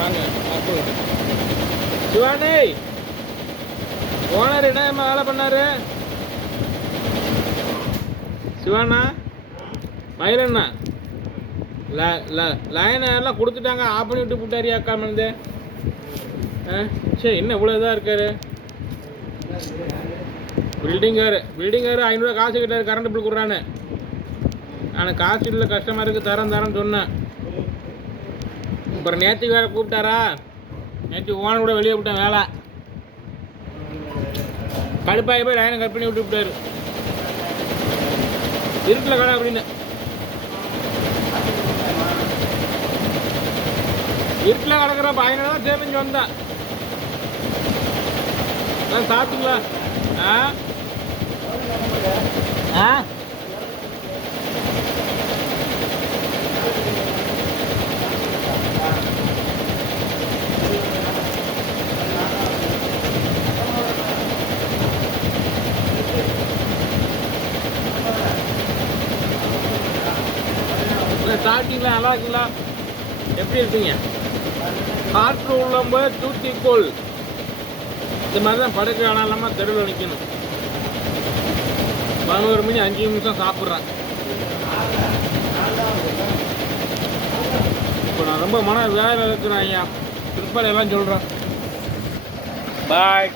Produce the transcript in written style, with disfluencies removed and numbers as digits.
வாங்க சிவானி ஓனர் என்ன வேலை பண்ணாரு சிவானா மயிலண்ணா லைனை எல்லாம் கொடுத்துட்டாங்க ஆஃப் பண்ணி விட்டு போட்டாரியா அக்கா மனது சரி என்ன இவ்வளோ இதாக இருக்காரு பில்டிங்காரு 500 காசு கிட்டாரு கரண்ட் பில் கொடுறான்னு ஆனால் காசு இல்லை கஷ்டமாக இருக்குது தரேன்னு சொன்னேன் அப்புறம் நேற்றுக்கு வேறு கூப்பிட்டாரா நேற்று ஓன கூட வெளியே விட்டேன் வேலை கடுப்பாகி போய் லைனை கட் பண்ணி விட்டு விட்டாரு இருட்டில் கடை அப்படின்னு இருட்டில் கிடக்குற பையனை தான் சேமிஞ்சு வந்தேன் சாப்பிட்டீங்களா சாப்பிட்டீங்களா நல்லா இருக்குங்களா எப்படி இருக்கீங்க காற்று உள்ளம்போது தூத்திக்கோள் இந்த மாதிரி தான் படுக்க வேணாம் இல்லாமல் தெருவில் நிற்கணும் 11 மணி 5 நிமிஷம் சாப்பிட்றேன் இப்போ நான் ரொம்ப மன வேலை இருக்கிறேன் ஐயா பிற்பாடு எல்லாம் சொல்கிறேன் பாய்